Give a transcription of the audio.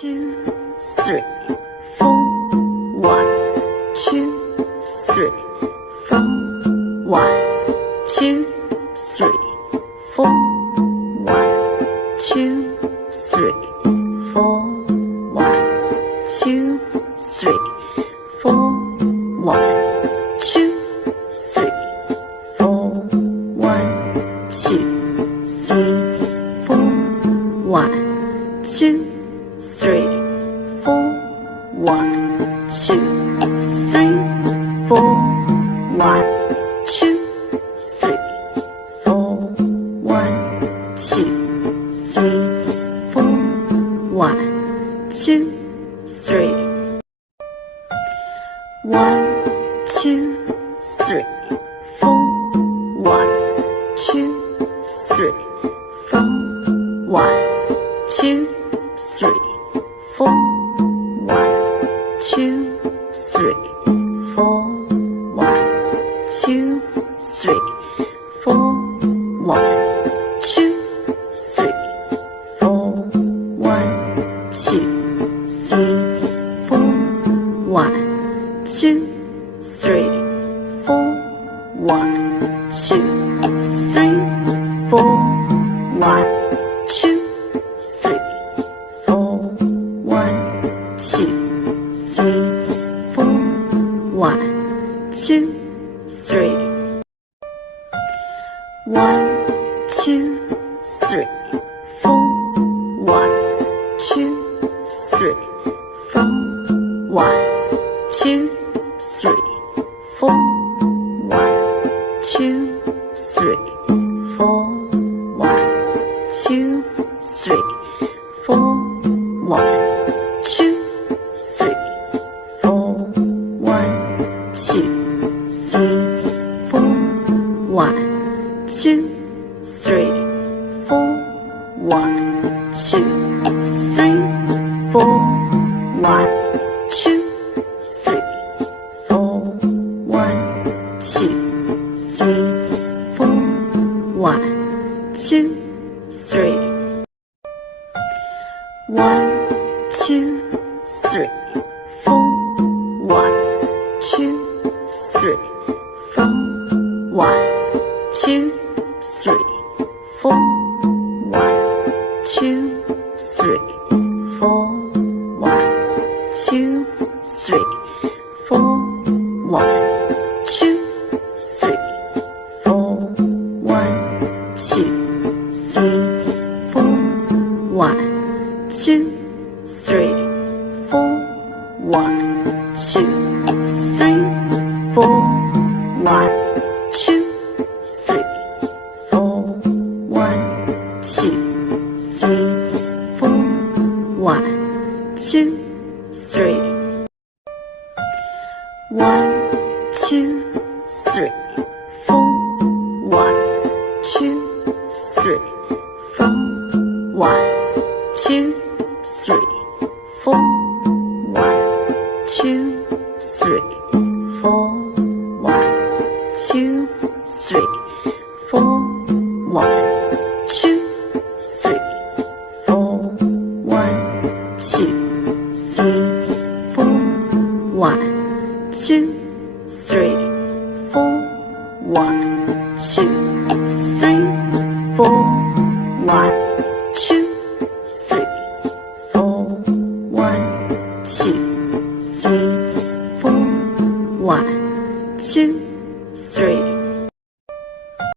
two, three, four. 1, 2, 3, 4. 1, 2, 3, 4. 1, 2, 3, 4. 1, 2, 3, 4. 1, 2, 3, 4. 1, 2, 3, 4. 1, 2, 3, 4. 1, 2, 3, 4. 1, 2, 3, 4. 1, 2, 3, 4. 1, 2, 3. 1, 2, 3, 4. 1, 2, 3, 4. 1, 2, 3, 4. 1, 2, 3, 4. 1, 2, 3, 4. 1, 2, 3, 4. 1, 2, 3, 4. 1, 2, 3, 4. 1, 2, 3, 4. 1, 2, 3, 4. 1, 2, 3, 4. 1, 2, 3. 1, 2, 3, 4. 1, 2, 3, 4. 1, 2, 3, 4. 1, 2, 3, 4. 1, 2, 3, 4. 1, 2, 3, 4. 1, 2, 3, 4. 1, 2, 3, 4. 1, 2, 3, 4. 1, 2, 3, 4. 1, 2, 3, 4. 1, 2, 3. 1, 2, 3, 4. 1, 2, 3, 4. 1, 2, 3, 4. 1, 2, 3, 4. 1, 2, 3, 4. 1, 2, 3, 4. 1, 2, 3, 4. 1, 2, 3, 4. 1, 2, 3, 4. 1, 2, 3, 4. 1, 2, 3, 4. 1, 2, 3. 1, 2, 3, 4. 1, 2, 3, 4. 1, 2, 3, 4. 1, 2, 3, 4. 1, 2, 3, 4. 1, 2, 3, 4. 1, 2, 3, 4. 1, 2, 3, 4. 1, 2, 3, 4. 1, 2, 3, 4. 1, 2, 3, 4. 1, 2, 3.